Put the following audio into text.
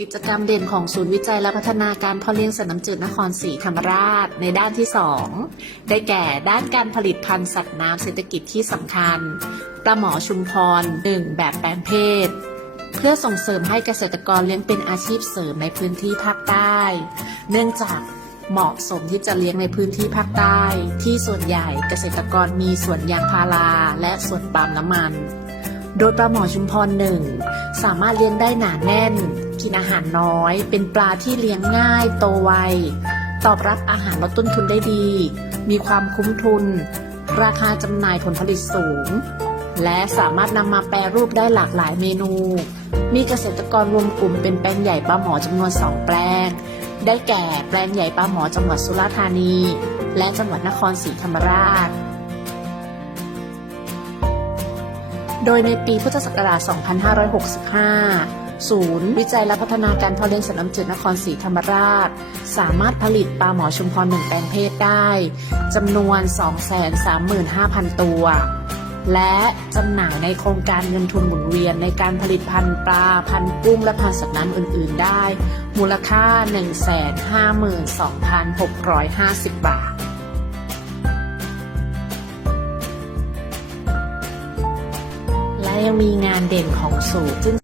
กิจกรรมเด่นของศูนย์วิจัยและพัฒนาการพ่อเลี้ยงสัตว์น้ำจืดนครศรีธรรมราช ในด้านที่ 2 ได้แก่ด้านการผลิตพันธุ์สัตว์น้ำเศรษฐกิจที่สำคัญปลาหมอชุมพร 1 แบบแปลงเพศ เพื่อส่งเสริมให้เกษตรกรเลี้ยงเป็นอาชีพเสริมในพื้นที่ภาคใต้ เนื่องจากเหมาะสมที่จะเลี้ยงในพื้นที่ภาคใต้ ที่ส่วนใหญ่เกษตรกรมีสวนยางพาราและสวนปาล์มน้ำมัน โดยปลาหมอชุมพรหนึ่งสามารถเลี้ยงได้หนาแน่น กินอาหารน้อย เป็นปลาที่เลี้ยงง่าย โตไว ตอบรับอาหารลดต้นทุนได้ดี มีความคุ้มทุน ราคาจำหน่ายผลผลิตสูง และสามารถนำมาแปรรูปได้หลากหลายเมนู มีเกษตรกรรวมกลุ่มเป็นแปลงใหญ่ปลาหมอจำนวน2แปลง ได้แก่แปลงใหญ่ปลาหมอจังหวัดสุราษฎร์ธานี และจังหวัดนครศรีธรรมราชโดยในปีพุทธศักราช 2565 ศูนย์วิจัยและพัฒนาการเพาะเลี้ยงสัตว์น้ำจืดนครศรีธรรมราช สามารถผลิตปลาหมอชุมพรหนึ่งแปลงเพศได้จำนวน 235,000 ตัว และจำหน่ายในโครงการเงินทุนหมุนเวียนในการผลิตพันธุ์ปลาพันธุ์กุ้งและพันธุ์สัตว์น้ำอื่น ๆ ได้ มูลค่า 152,650 บาทและยังมีงานเด่นของศูนย์ซึ่ง